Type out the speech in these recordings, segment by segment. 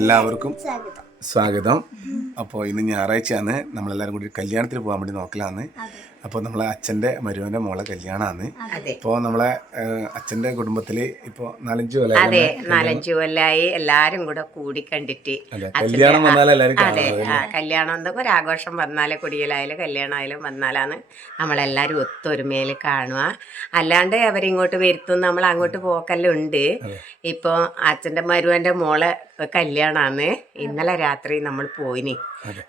എല്ലാവർക്കും സ്വാഗതം. അപ്പോൾ ഇന്ന് ഞായറാഴ്ചയാണ്. നമ്മളെല്ലാവരും കൂടി കല്യാണത്തിന് പോകാൻ വേണ്ടി നോക്കലാന്ന്. അപ്പോൾ നമ്മളെ അച്ഛന്റെ മരുവന്റെ മോളെ കല്യാണമാണ് ഇപ്പോൾ നമ്മളെ അച്ഛന്റെ കുടുംബത്തിൽ ഇപ്പോൾ നാലഞ്ച് അതെ നാലഞ്ച് കൊല്ലായി എല്ലാവരും കൂടെ കൂടി കണ്ടിട്ട് കല്യാണം വന്നാലേ എല്ലാവരും അതെ കല്യാണം എന്തൊക്കെ ഒരു ആഘോഷം വന്നാലേ കുടിയലായാലും കല്യാണമായാലും വന്നാലാണ് നമ്മളെല്ലാരും ഒത്തൊരുമയിൽ കാണുക അല്ലാണ്ട് അവരിങ്ങോട്ട് വരുത്തും നമ്മൾ അങ്ങോട്ട് പോക്കെല്ലാം ഉണ്ട് ഇപ്പോൾ അച്ഛന്റെ മരുവന്റെ മോളെ കല്യാണമാണ് ഇന്നലെ രാത്രി നമ്മൾ പോയിനി.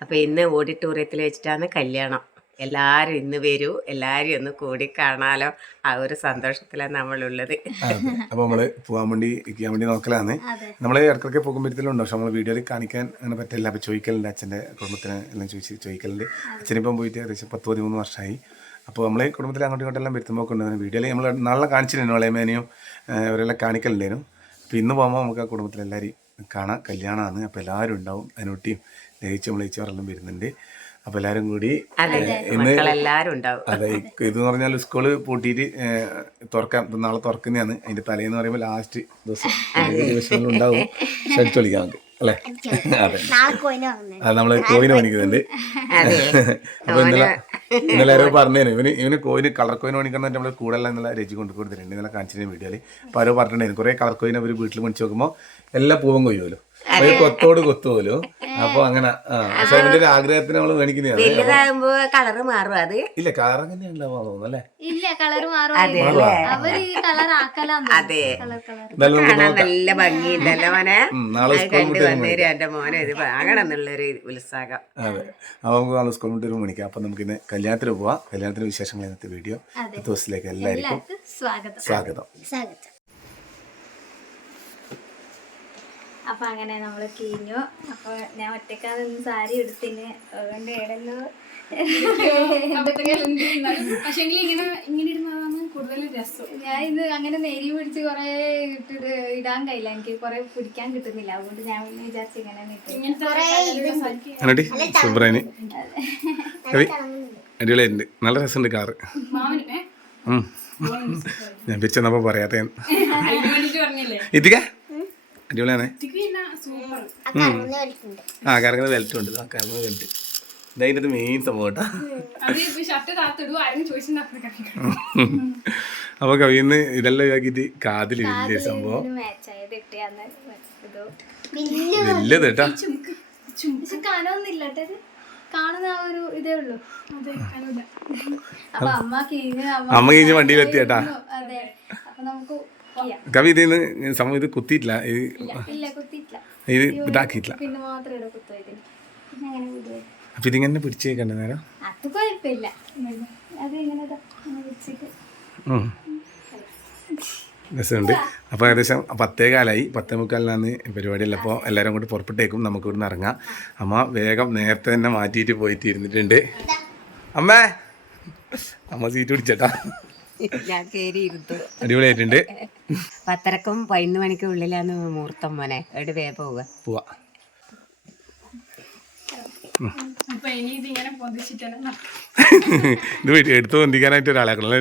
അപ്പോൾ ഇന്ന് ഓഡിറ്റോറിയത്തിൽ വെച്ചിട്ടാണ് കല്യാണം. എല്ലാവരും ഇന്ന് വരൂ എല്ലാവരും ഒന്ന് കൂടി കാണാലോ. ആ ഒരു സന്തോഷത്തിലാണ് നമ്മളുള്ളത്. അപ്പോൾ നമ്മൾ പോകാൻ വേണ്ടി ഇരിക്കാൻ വേണ്ടി നോക്കലാണ്. നമ്മൾ നമ്മൾ ഇടയ്ക്കൊക്കെ പോകുമ്പോഴത്തേലുണ്ട് പക്ഷെ നമ്മൾ വീഡിയോയിൽ കാണിക്കാൻ അങ്ങനെ പറ്റില്ല. അപ്പോൾ ചോദിക്കലുണ്ട് അച്ഛന്റെ കുടുംബത്തിന് എല്ലാം ചോദിച്ച് ചോദിക്കലുണ്ട്. അച്ഛനിപ്പം പോയിട്ട് ഏകദേശം പത്ത് പതിമൂന്ന് വർഷമായി അപ്പോൾ നമ്മളെ കുടുംബത്തിൽ അങ്ങോട്ടും ഇങ്ങോട്ടും എല്ലാം വരുത്തുമ്പോൾ വീഡിയോയിൽ നമ്മൾ നാളെ കാണിച്ചിരുന്നു വളയമേനെയും അവരെല്ലാം കാണിക്കലുണ്ടായിരുന്നു. അപ്പോൾ ഇന്ന് പോകുമ്പോൾ നമുക്ക് ആ കുടുംബത്തിലെല്ലാവരും കാണാം. കല്യാണമാണ്. അപ്പോൾ എല്ലാവരും ഉണ്ടാവും. അതിനൊട്ടിയും ലയിച്ചും ലയിച്ചവരെല്ലാം വരുന്നുണ്ട്. അപ്പോൾ എല്ലാരും കൂടി അതെ. ഇന്ന് അതെ ഇ- ഇതെന്ന് പറഞ്ഞാൽ സ്കൂൾ പൂട്ടിയിട്ട് തുറക്കാം. തുറക്കാൻ നാളെ തുറക്കുന്നതാണ്. അതിന്റെ തലേന്ന് പറയുമ്പോൾ ലാസ്റ്റ് ദിവസം. ദിവസങ്ങൾ ഉണ്ടാവും. ഷർട്ട് കളിക്കാൻ നമുക്ക് അല്ലേ? അതെ. അത് നമ്മൾ കോയിന് പണിക്കുന്നുണ്ട്. അപ്പൊ ഇന്നലെ ഇന്നലെ ആരോ പറഞ്ഞേനു. ഇവന് ഇവന് കോയിന് കളർ കോയിന് വാങ്ങിക്കണം നമ്മൾ കൂടെല്ലാം ഇന്നലെ രചി കൊണ്ട് കൊടുത്തിട്ടുണ്ട്. ഇന്നലെ കാണിച്ചിരുന്ന വീഡിയോയിൽ അപ്പൊ ആരോ പറഞ്ഞിട്ടുണ്ടായിരുന്നു. കുറെ കളർ കോയിൻ അവർ വീട്ടിൽ പണിച്ച് നോക്കുമ്പോൾ എല്ലാ പൂവും കൊയ്യുമല്ലോ. ഒരു കൊത്തോട് കൊത്തുമല്ലോ അപ്പൊ അങ്ങനെ പക്ഷെ ഒരു ആഗ്രഹത്തിന് നമ്മൾ മേടിക്കുന്നതാണ് വലുതാകുമ്പോ കളറ് മാറും അത്. ഇല്ല കളർ അങ്ങനെ ഉണ്ടാവാൻ തോന്നുന്നു അല്ലേ? ഇല്ല കളർ മാറും. അതെ. അവർ കളർ ആക്കലാന്ന് അതെ. കളർ കളർ എന്തായാലും നമുക്ക് കാണാൻ നോക്കാം. നല്ല ഭംഗിയുണ്ടല്ലോ മോനെ? ഉം, നാളെ അത് സ്കൂൾ കണ്ടു വിട്ട് വന്നേരും എന്റെ മോനെ ഇത് വാങ്ങണം എന്നുള്ളൊരു ഉത്സാഹം. അതെ. അപ്പൊ നമുക്ക് നാളെ സ്കൂൾ വിട്ട് വരുമ്പോൾ മണിക്കാം. അപ്പൊ നമുക്ക് ഇന്ന് കല്യാണത്തിന് പോവാം. കല്യാണത്തിന് വിശേഷങ്ങൾ ഇന്നത്തെ വീഡിയോ. ദിവസത്തിലേക്ക് എല്ലാവർക്കും എല്ലാവർക്കും സ്വാഗതം. സ്വാഗതം. അപ്പൊ അങ്ങനെ നമ്മൾ കീഞ്ഞു അപ്പൊ ഞാൻ ഒറ്റക്കാ നിന്ന് സാരി എടുത്തിന്. അതുകൊണ്ട് ഏടല്ലോ പക്ഷെ ഇങ്ങനെ കൂടുതൽ രസം ഞാൻ ഇത് അങ്ങനെ നേരി പിടിച്ച് കൊറേ ഇട്ടിട്ട് ഇടാൻ കഴിയില്ല. എനിക്ക് കൊറേ പിടിക്കാൻ കിട്ടുന്നില്ല. അതുകൊണ്ട് ഞാൻ പിന്നെ വിചാരിച്ചു ഇങ്ങനെ അടിപൊളിയായിട്ടുണ്ട്. നല്ല രസമുണ്ട് കാറ്. ഞാൻ പിരിച്ചെന്നപ്പോ പറയാത്ത ഇതിക്ക അടിപൊളിയാണ്. ആ കറങ്ങുന്ന ബെൽറ്റും ഉണ്ട്. ആ കറങ്ങുന്ന ബെൽറ്റ് ഇതതിന്റെ മെയിൻ സംഭവം കേട്ടോ. അപ്പോൾ കവിന്ന് ഇതെല്ലാം ഇതാക്കിട്ട് കാതിലില്ലേ സംഭവം. വലിയത് കേട്ടോ. അപ്പൊ അമ്മ കഴിഞ്ഞ അമ്മ കഴിഞ്ഞ് വണ്ടിയിലെത്തി കേട്ടാ. അതെ. അപ്പൊ നമുക്ക് കവി ഇതിന്ന് സംഭവം ഇത് കുത്തിയിട്ടില്ല. ഇത് ഇത് ഇതാക്കിയിട്ടില്ല. അപ്പൊ ഇതിങ്ങനെ പിടിച്ചേക്കണ്ട നേരം. രസമുണ്ട്. അപ്പോൾ ഏകദേശം പത്തേ കാലായി. പത്തേ മുക്കാലിനാണ് പരിപാടിയല്ല അപ്പോൾ എല്ലാവരും കൂടി പുറപ്പെട്ടേക്കും. നമുക്ക് ഇവിടുന്ന് ഇറങ്ങാം. അമ്മ വേഗം നേരത്തെ തന്നെ മാറ്റിയിട്ട് പോയിട്ട് ഇരുന്നിട്ടുണ്ട് അമ്മേ അമ്മ സീറ്റ് പിടിച്ചേട്ടാ ഞാൻ കയറി ഇരുത്തു അടിപൊളിയായിട്ടുണ്ട്. പത്തരക്കും പതിനൊന്ന് മണിക്കും ഉള്ളിലാണ് മുഹൂർത്തം മോനെ. എവിടെ വേ പോവുക. പോവാ. ഇത് വീട്ടിൽ എടുത്ത് പൊന്തിക്കാനായിട്ട് ഒരാളാക്കണല്ലോ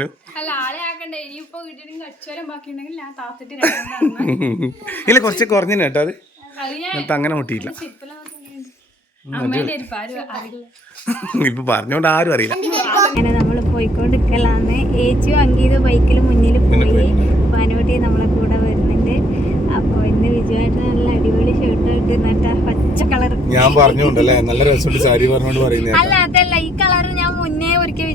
ഇല്ല കുറച്ച് കുറഞ്ഞിട്ടോ അത്. അത് അങ്ങനെ മുട്ടിയില്ല ചെരുപ്പല അമ്മേന്റെ ഇരിപ്പ് ആരും അറിയില്ല ഇപ്പൊ പറഞ്ഞോണ്ട് ആരും അറിയില്ല. അങ്ങനെ നമ്മൾ പോയിക്കൊണ്ടിരിക്കലാന്ന് ഏച്ചു അങ്കീത് ബൈക്കിൽ മുന്നിൽ പോയി. പാനോട്ടി നമ്മളെ കൂടെ വരുന്നുണ്ട്. അപ്പൊ ഇന്ന് വിജയമായിട്ട് നല്ല അടിപൊളി ഷർട്ട് ഇട്ട് എന്നിട്ട് പച്ച കളർ ഞാൻ പറഞ്ഞോണ്ടല്ലേ? നല്ല രസമുണ്ട് സാരി പറഞ്ഞോണ്ട് പറയുന്നത് അല്ല അതല്ല.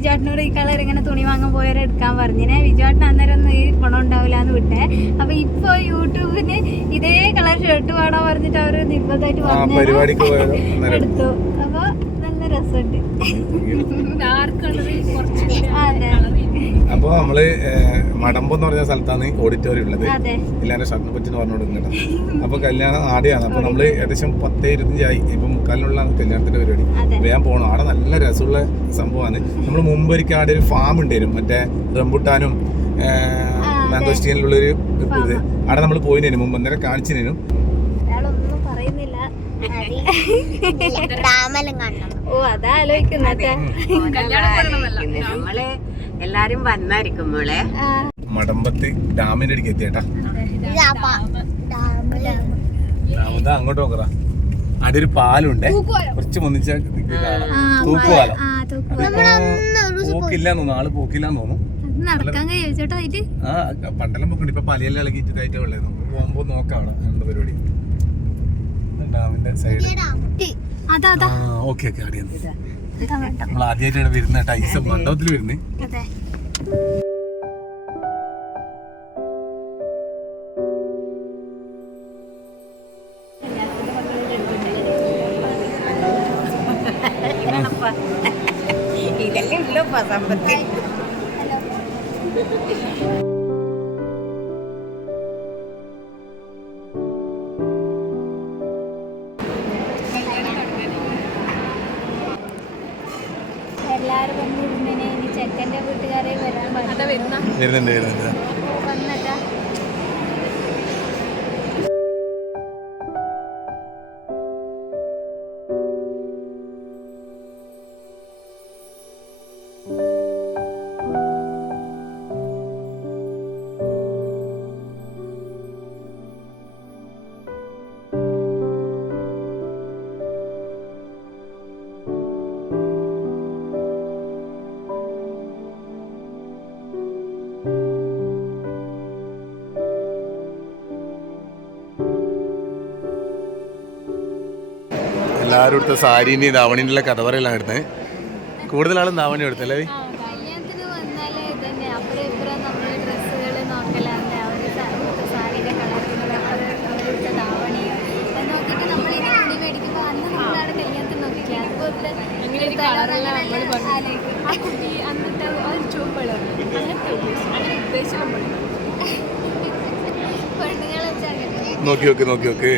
വിജയേട്ടനോട് ഈ കളർ ഇങ്ങനെ തുണി വാങ്ങാൻ പോയവരെ എടുക്കാൻ പറഞ്ഞിനെ. വിജുവാട്ടിന് അന്നേരം ഒന്നും ഈ ഗുണം ഉണ്ടാവില്ല എന്ന് വിട്ടേ. അപ്പൊ ഇപ്പൊ യൂട്യൂബിന് ഇതേ കളർ ഷർട്ട് വേണം പറഞ്ഞിട്ട് അവർ നിർബന്ധമായിട്ട് പറഞ്ഞു എടുത്തു. അപ്പൊ നല്ല രസമുണ്ട്. ഡാർക്ക് കളർ കുറച്ച് അതെ അപ്പോൾ നമ്മൾ മടമ്പ് എന്ന് പറഞ്ഞ സ്ഥലത്താണ് ഓഡിറ്റോറിയം ഉള്ളത്. അതെ. ഇല്ലാന്റെ ഷർട്ടിനെ പറ്റി പറഞ്ഞു കൊടുക്കുന്നുണ്ട് അപ്പൊ കല്യാണം ആടെയാണ് അപ്പൊ നമ്മൾ ഏകദേശം പത്തേ ഇരുപത്തഞ്ചായി. ഇപ്പൊ മുക്കാലിനുള്ള കല്യാണത്തിന്റെ പരിപാടി. അതെ. വേഗം പോകണം ആടെ നല്ല രസമുള്ള സംഭവമാണ്. നമ്മൾ മുമ്പ് ഒരിക്കൽ ആടെ ഒരു ഫാം ഉണ്ടായിരുന്നു. മറ്റേ റംബുട്ടാനും മാങ്കോസ്റ്റീനിലുള്ള ഒരു ഇത്. ആടെ നമ്മൾ പോയിനു മുമ്പ് അന്നേരം കാണിച്ചു ഓ അതാ. ആലോചിക്കുന്നത് നമ്മൾ എല്ലാരും വന്നായിരിക്കും മോളെ. മടമ്പത്ത് ഡാമിന്റെ അടിക്ക് എത്തിയേട്ടാ ഇതാ അങ്ങോട്ട് നോക്കറ അവിടെ ഒരു പാലുണ്ട്. കുറച്ച് മുന്നിച്ച തൂക്കുപാലം ആ തൂക്ക് പോക്കില്ലാന്ന് തോന്നുന്നു. ആൾ ചേട്ടാ അതിൽ ആ പണ്ടെല്ലാം പോക്കുണ്ട്. ഇപ്പൊ പലയെല്ലാം ഇളകിയിട്ട് ഇതായിട്ട് വെള്ളം നമുക്ക് പോകുമ്പോ നോക്കാം അവിടെ എന്താ പരിപാടി. ഡാമിന്റെ സൈഡ് ഓക്കെ ഓക്കെ. വേണ്ട നമ്മൾ ആദ്യമായിട്ടാണ് വരുന്നത് ടൈസ് മണ്ഡപത്തിൽ വരുന്നത്. അതെ. ഇതല്ലേ ഉള്ളൂ സമ്പത്തി. വരുന്നുണ്ട് വരുന്നുണ്ട് ഒരു എടുത്ത കളർ ധാവണീന്റെ കഥ പറയലാണ് എടുത്തത് നമ്മൾ ആളും വെച്ചാൽ എടുത്തല്ലേ നോക്കി നോക്ക് നോക്കി നോക്ക്.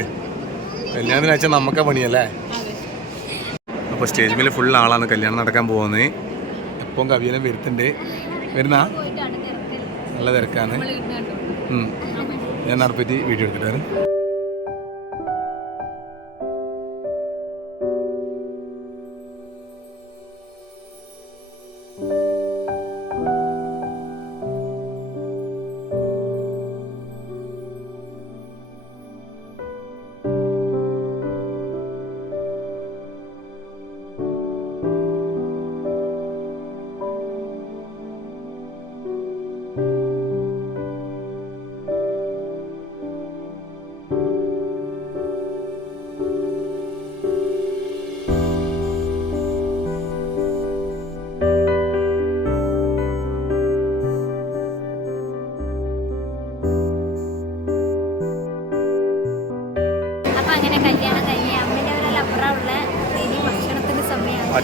കല്യാണത്തിന് നമുക്കാ പണിയല്ലേ? അപ്പോൾ സ്റ്റേജ് മേലെ ഫുൾ ആളാണ് കല്യാണം നടക്കാൻ പോകുന്നത്. എപ്പം കവിയെല്ലാം വരുത്തുണ്ട് വരുന്ന? നല്ല തിരക്കാണ്. ഞാൻ നടപ്പറ്റി വീഡിയോ എടുത്തിട്ടാണ്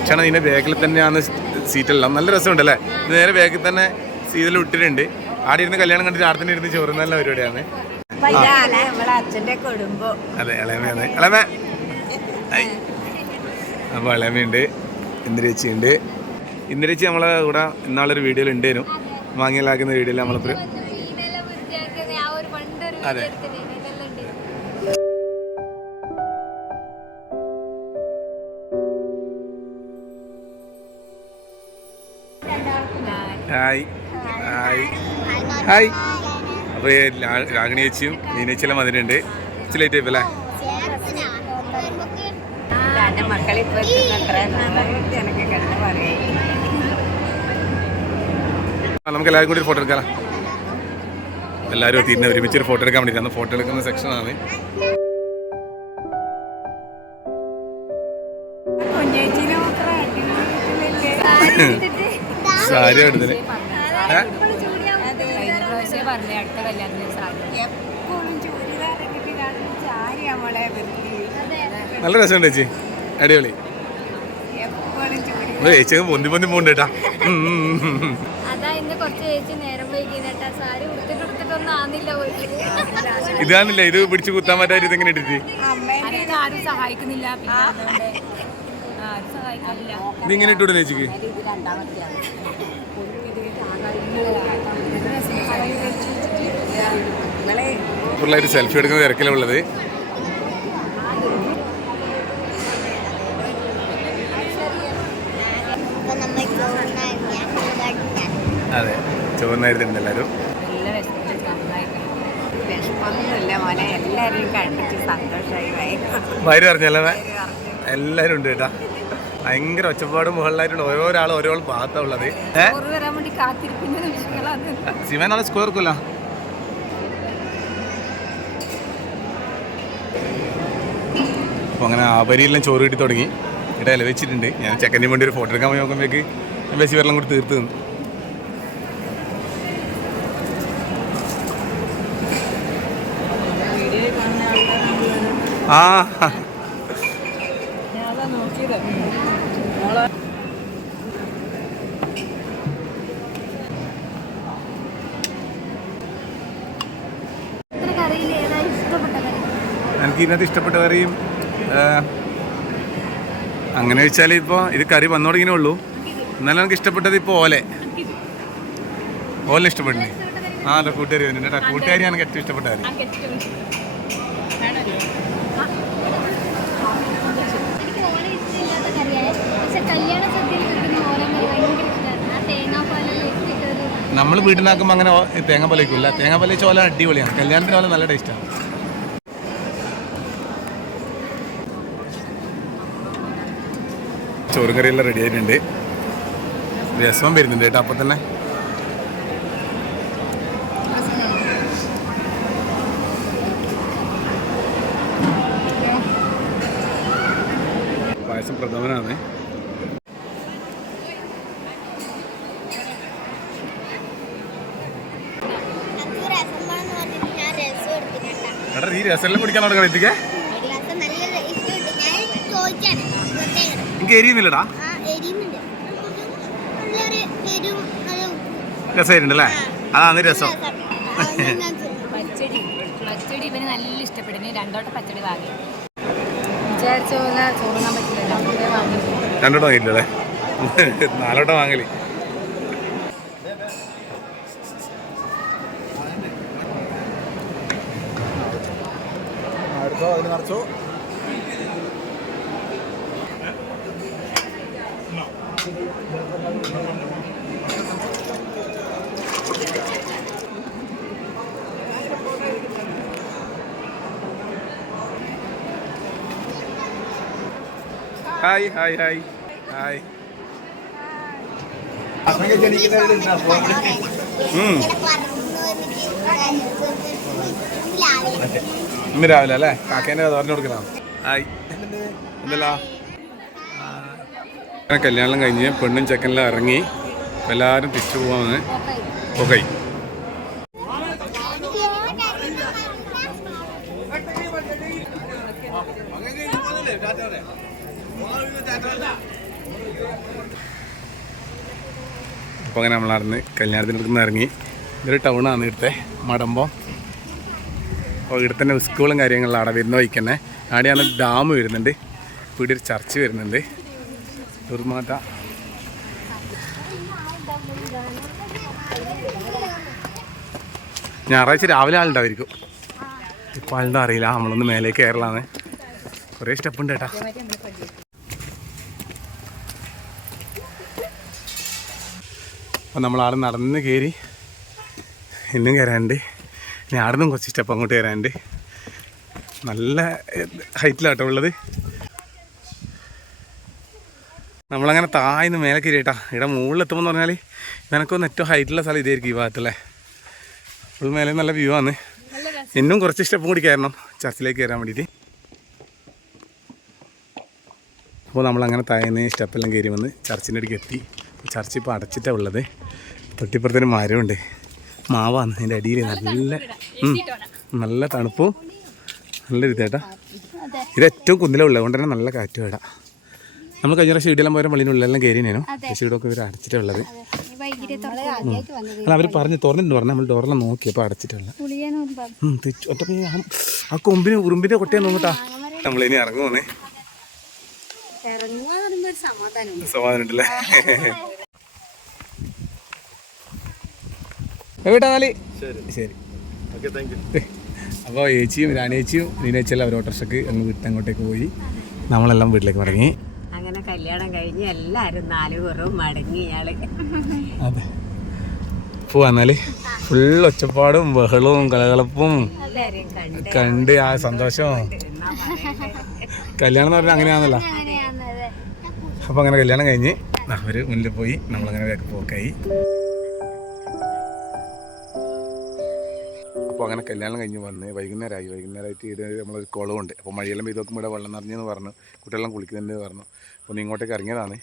ഭക്ഷണം ഇതിന്റെ ബാക്കിൽ തന്നെയാണ് സീറ്റെല്ലാം. നല്ല രസമുണ്ട് അല്ലേ ഇത് നേരെ ബാക്കിൽ തന്നെ സീറ്റിൽ ഇട്ടിട്ടുണ്ട്. ആടെ ഇരുന്ന് കല്യാണം കണ്ടിട്ട് ആടെ തന്നെ ഇരുന്ന് ചോറ് നല്ല പരിപാടിയാണ്. അതെ ഇളമയാണ് ഇളമ. അപ്പോൾ ഇളമയുണ്ട് ഇന്ദിരേച്ചിയുണ്ട്. ഇന്ദിരേച്ചി നമ്മളെ കൂടെ ഇന്നാളൊരു വീഡിയോയിൽ ഉണ്ടായിരുന്നു. മാങ്ങിയലാക്കുന്ന വീഡിയോയിൽ നമ്മളിപ്പോൾ പണ്ടൊരു അതെ. ഹായ് ഹായ് അപ്പോൾ രാഗിണി ചേച്ചിയും മീനേച്ചിയെല്ലാം വന്നിട്ടുണ്ട്. ഇച്ചിരി ലേറ്റ് ആയിപ്പല്ലേ നമുക്ക് എല്ലാവരും കൂടി ഒരു ഫോട്ടോ എടുക്കാം എല്ലാവരും തീരുന്ന ഒരുമിച്ച് ഒരു ഫോട്ടോ എടുക്കാൻ വേണ്ടിയിട്ടാണ് ഫോട്ടോ എടുക്കുന്ന സെക്ഷനാണ് സാരി എടുത്തിന് പറഞ്ഞ അടുത്ത കല്യാണത്തിന് നല്ല രസമുണ്ട് ചേച്ചി. അടിപൊളി. എപ്പോഴും ചൂരി ഓ, ചേച്ചി പൊന്തി പൊന്തി പോണ്ടേട്ടാ കേട്ടാ. അതാ ഇന്ന് കുറച്ച് ചേച്ചി നേരം വൈകിട്ടാ സാരി ഉടുത്തിട്ട് ഉടുത്തിട്ടൊന്നും ആന്നില്ല പോയിട്ട് ഇതാണില്ല ഇത് പിടിച്ച് കുത്താൻ പറ്റാത്ത ഇതെങ്ങനെ ഇട്ടിട്ട്. അതൊക്കെ ആരും സഹായിക്കുന്നില്ല പിന്നെ അതുകൊണ്ട് ആരും സഹായിക്കാനില്ല ഇതിങ്ങനെ ഇട്ടു ചേച്ചിക്ക്? ഫുള്ളായിട്ട് സെൽഫി എടുക്കുന്ന തിരക്കിലുള്ളത്. അതെ ചുവന്നായിരുന്നു എല്ലാവരും. വയറ് അറിഞ്ഞല്ലേ എല്ലാവരും ഉണ്ട് കേട്ടാ. ഭയങ്കര ഒച്ചപ്പാടും മുകളിലായിട്ടുണ്ട്. ഓരോരാളും ഓരോ ഭാഗത്താ ഉള്ളത്. ഏ? ചോറ് വരാൻ വേണ്ടി കാത്തിരിക്കുന്ന നാളെ സ്ക്വയർ ഇറക്കില്ല അപ്പോൾ അങ്ങനെ ആപരിയെല്ലാം ചോറ് കിട്ടി തുടങ്ങി. ഇവിടെ ഇലവെച്ചിട്ടുണ്ട് ഞാൻ ചെക്കന്റെ വേണ്ടി ഒരു ഫോട്ടോ എടുക്കാൻ പോയി നോക്കുമ്പോഴേക്ക് ബസ് വെള്ളം കൂടി തീർത്ത് തന്നു ആ ഇത്ര കറിയിൽ ഏതാ ഇഷ്ടപ്പെട്ട കറി ഇതിനകത്ത് ഇഷ്ടപ്പെട്ട കറിയും അങ്ങനെ വെച്ചാൽ ഇപ്പോൾ ഇത് കറി വന്നു തുടങ്ങിയേ ഉള്ളൂ. എന്നാലും എനിക്ക് ഇഷ്ടപ്പെട്ടത് ഇപ്പോൾ ഓലെ. ഓല ഇഷ്ടപ്പെട്ടു ആ അതെ കൂട്ടുകാരി വന്നു കേട്ടോ. കൂട്ടുകാരി എനിക്ക് ഏറ്റവും ഇഷ്ടപ്പെട്ട കറി നമ്മൾ വീട്ടിൽ നിന്നാക്കുമ്പോൾ അങ്ങനെ തേങ്ങ തേങ്ങാപ്പാൽ വയ്ക്കില്ല തേങ്ങാപ്പാൽ വെച്ച ഓല അടിപൊളിയാണ്. കല്യാണത്തിന് ഓല നല്ല ടേസ്റ്റാണ് ചോറും കറിയെല്ലാം റെഡി ആയിട്ടുണ്ട്. രസം വരുന്നുണ്ട് കേട്ടോ അപ്പം തന്നെ. പായസം പ്രഥമനാണ് എടാ ഈ രസമെല്ലാം കുടിക്കാൻ തുടങ്ങണം? എത്തിക്കേ എനിക്ക് എരിയുന്നില്ലടാ. രസമായിട്ടുണ്ട് അല്ലേ അതാണ് രസം. പച്ചടി പച്ചടി ഇവന് നല്ല ഇഷ്ടപ്പെടുന്നു രണ്ടോട്ടം പച്ചടി വാങ്ങി. വിചാരിച്ച പോലെ ചോറുണ്ണാൻ പറ്റില്ല രണ്ടോട്ടേ വാങ്ങി. രണ്ടോട്ടം വാങ്ങിയില്ലല്ലേ നാലോട്ടം വാങ്ങൽ. അടുത്തോ അതിന് നിറച്ചോ. Hi hi hi hi. ഇന്ന് രാവിലെ അല്ലേ? കാക്കേന്റെ പറഞ്ഞു കൊടുക്കണം? ഹായ്. എന്തല്ലോ? കല്യാണം കഴിഞ്ഞ് പെണ്ണും ചെക്കനെല്ലാം ഇറങ്ങി എല്ലാവരും തിരിച്ചു പോവാന്ന് ഓക്കെ. അപ്പോൾ അങ്ങനെ നമ്മൾ നടന്ന് കല്യാണത്തിന് എടുക്കുന്ന ഇറങ്ങി. ഇതൊരു ടൗണാണ് ഇവിടുത്തെ മടമ്പം. അപ്പോൾ ഇവിടുത്തെ തന്നെ സ്കൂളും കാര്യങ്ങളിലാണ് വരുന്ന വഹിക്കുന്നത് അവിടെയാണ് ഡാം വരുന്നുണ്ട്. ഇവിടെ ഒരു ചർച്ച് വരുന്നുണ്ട്. ദുർമാത. ഞായറാഴ്ച രാവിലെ ആളുണ്ടായിരിക്കും ഇപ്പം ആളുടെ അറിയില്ല നമ്മളൊന്ന് മേലേക്ക് കയറലാണ് കുറേ സ്റ്റെപ്പ് ഉണ്ട് കേട്ടാ. നമ്മൾ ആൾ നടന്ന് കയറി ഇന്നും കയറാനുണ്ട് ഇനി കുറച്ച് സ്റ്റെപ്പ് അങ്ങോട്ട് കയറാനുണ്ട് നല്ല ഹൈറ്റിലാട്ടോ ഉള്ളത്. നമ്മളങ്ങനെ താഴ്ന്ന് മേലെ കയറിയിട്ടാ ഇവിടെ മുകളിലെത്തുമ്പോൾ പറഞ്ഞാൽ നിനക്കൊന്ന് ഏറ്റവും ഹൈറ്റുള്ള സ്ഥലം ഇതായിരിക്കും ഈ ഭാഗത്തല്ലേ ഫുൾ മേലെ നല്ല വ്യൂ ആണ്. ഇന്നും കുറച്ച് സ്റ്റെപ്പ് കൂടി കയറണം. ചർച്ചിലേക്ക് കയറാൻ വേണ്ടിയിട്ട് അപ്പോൾ നമ്മളങ്ങനെ താഴ്ന്ന് സ്റ്റെപ്പെല്ലാം കയറി വന്ന് ചർച്ചിന്റെ അടുക്ക് എത്തി. ചർച്ച് ഇപ്പോൾ അടച്ചിട്ടാണ് ഉള്ളത്. തൊട്ടിപ്പുറത്തൊരു മരമുണ്ട്. മാവാണ്. അതിന്റെ അടിയിൽ നല്ല നല്ല തണുപ്പും നല്ലൊരു ഇതേട്ടാ ഇത് ഏറ്റവും കുന്നിലുള്ളത് അതുകൊണ്ട് തന്നെ നല്ല കാറ്റും ഇടാം നമ്മൾ കഴിഞ്ഞ പ്രാവശ്യം വീടെല്ലാം പോയാൽ പള്ളിനുള്ളിലെല്ലാം കയറിനേനു പക്ഷേ ഇവിടെ ഒക്കെ ഇവർ അടച്ചിട്ടുള്ളത് അല്ല അവർ പറഞ്ഞ് തുറന്നിട്ട് പറഞ്ഞു. നമ്മൾ ഡോറെല്ലാം നോക്കിയപ്പോൾ അടച്ചിട്ടുള്ള ഒറ്റ ആ- ആ കൊമ്പിന് ഉറുമ്പിന്റെ കൊട്ടിയാ നോക്കട്ടാ. നമ്മളിനി ഇറങ്ങുമെന്നേ ഇറങ്ങുക പറയുമ്പോൾ ഒരു സമാധാനം സമാധാനം ഉണ്ടല്ലേ എവിടാ നാല്? ശരി. അപ്പോൾ ഏച്ചിയും രാണേച്ചിയും നീനേച്ചിയെല്ലാം അവർ ഓട്ടോറിക്ഷക്ക് അങ്ങ് വിട്ട് അങ്ങോട്ടേക്ക് പോയി. നമ്മളെല്ലാം വീട്ടിലേക്ക് മടങ്ങി. കല്യാണം കഴിഞ്ഞ് എല്ലാരും നാല് മടങ്ങി ഇയാൾ. അതെ. പോവാന്നാൽ ഫുൾ ഒച്ചപ്പാടും ബഹളവും കലകളപ്പും എല്ലാരെയും കണ്ട് ആ സന്തോഷവും കല്യാണം എന്ന് പറഞ്ഞാൽ അങ്ങനെയാണല്ലോ അപ്പൊ അങ്ങനെ കല്യാണം കഴിഞ്ഞ് അവർ മുന്നിൽ പോയി നമ്മളങ്ങനെ വേക്ക് പോക്കായി. അപ്പോൾ അങ്ങനെ കല്യാണം കഴിഞ്ഞ് വന്ന് വൈകുന്നേരമായി വൈകുന്നേരമായിട്ട് ഇവിടെ നമ്മളൊരു കുളമുണ്ട് അപ്പോൾ മഴയെല്ലാം പെയ്ത് നോക്കുമ്പോൾ ഇവിടെ വെള്ളം നിറഞ്ഞെന്ന് പറഞ്ഞു. കുട്ടികളെല്ലാം കുളിക്കുന്നുണ്ട് പറഞ്ഞു. അപ്പോൾ നീ ഇങ്ങോട്ടേക്ക് ഇറങ്ങിയതാണ്.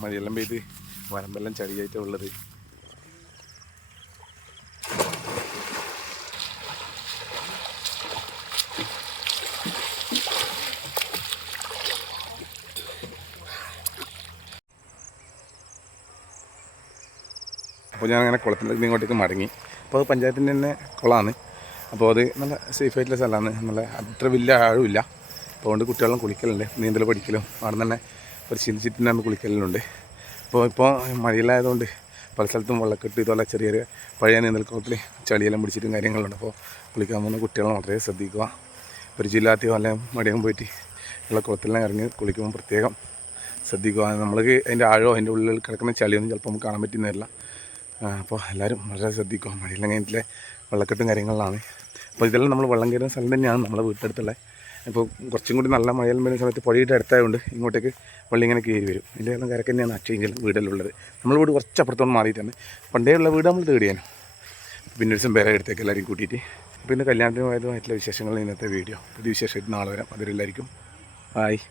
മഴയെല്ലാം പെയ്ത് വരമ്പെല്ലാം ചളിയായിട്ടാണ് ഉള്ളത്. അപ്പോൾ ഞാൻ അങ്ങനെ കുളത്തിലേക്ക് ഇങ്ങോട്ടേക്ക് മടങ്ങി. അപ്പോൾ അത് പഞ്ചായത്തിന്റെ തന്നെ കുളമാണ്. അപ്പോൾ അത് നല്ല സേഫ് ആയിട്ടുള്ള സ്ഥലമാണ്. നല്ല അത്ര വലിയ ആഴമില്ല. അതുകൊണ്ട് കുട്ടികളും കുളിക്കലുണ്ട്. നീന്തൽ പഠിക്കലും. അവിടെ തന്നെ പരിശീലിച്ചിട്ട് തന്നെ കുളിക്കലുണ്ട് അപ്പോൾ ഇപ്പോൾ മഴയിലായതുകൊണ്ട് പല സ്ഥലത്തും വെള്ളക്കെട്ട് ഇതുപോലെ ചെറിയ പഴയ നീന്തൽക്കുളത്തിൽ ചളിയെല്ലാം പിടിച്ചിട്ടും കാര്യങ്ങളുണ്ട്. അപ്പോൾ കുളിക്കാൻ പോകുന്ന കുട്ടികൾ വളരെ ശ്രദ്ധിക്കുക. പരിചയമില്ലാത്തയോ അല്ലെങ്കിൽ മടിയും പോയിട്ട് ഉള്ള കുളത്തിലെല്ലാം ഇറങ്ങി കുളിക്കുമ്പോൾ പ്രത്യേകം ശ്രദ്ധിക്കുക. നമ്മൾക്ക് അതിന്റെ ആഴോ അതിന്റെ ഉള്ളിൽ കിടക്കുന്ന ചളിയൊന്നും ചിലപ്പോൾ നമുക്ക് കാണാൻ പറ്റുന്നതല്ല. അപ്പോൾ എല്ലാവരും വളരെ ശ്രദ്ധിക്കുക. മഴയിലെങ്കിൽ ഇതിലെ വെള്ളക്കെട്ടും കാര്യങ്ങളിലാണ്. അപ്പോൾ ഇതെല്ലാം നമ്മൾ വെള്ളം കയറുന്ന സ്ഥലം തന്നെയാണ് നമ്മളെ വീട്ടിനടുത്തുള്ളത് ഇപ്പോൾ കുറച്ചും കൂടി നല്ല മഴയെല്ലാം വരുന്ന സമയത്ത് പുഴയുടെ അടുത്തായതുകൊണ്ട് ഇങ്ങോട്ടേക്ക് പള്ളി ഇങ്ങനെ കയറി വരും. ഇതിന്റെ കരക്ക് തന്നെയാണ് അക്ഷയെങ്കിലും വീടെല്ലാം നമ്മൾ വീട് കുറച്ച് അപ്പുറത്തോട്ട് മാറിയിട്ടാണ്. പണ്ടേ ഉള്ള വീട് നമ്മൾ തേടിയാണ് പിന്നെ ദിവസം വേറെ അടുത്തേക്ക് എല്ലാവരും കൂട്ടിയിട്ട്. പിന്നെ കല്യാണത്തിന് പോയതുമായിട്ടുള്ള വിശേഷങ്ങൾ ഇന്നത്തെ വീഡിയോ. പുതിയ വിശേഷമായിട്ട് നാളെ വരാം. അതിലെല്ലാവർക്കും ബായ്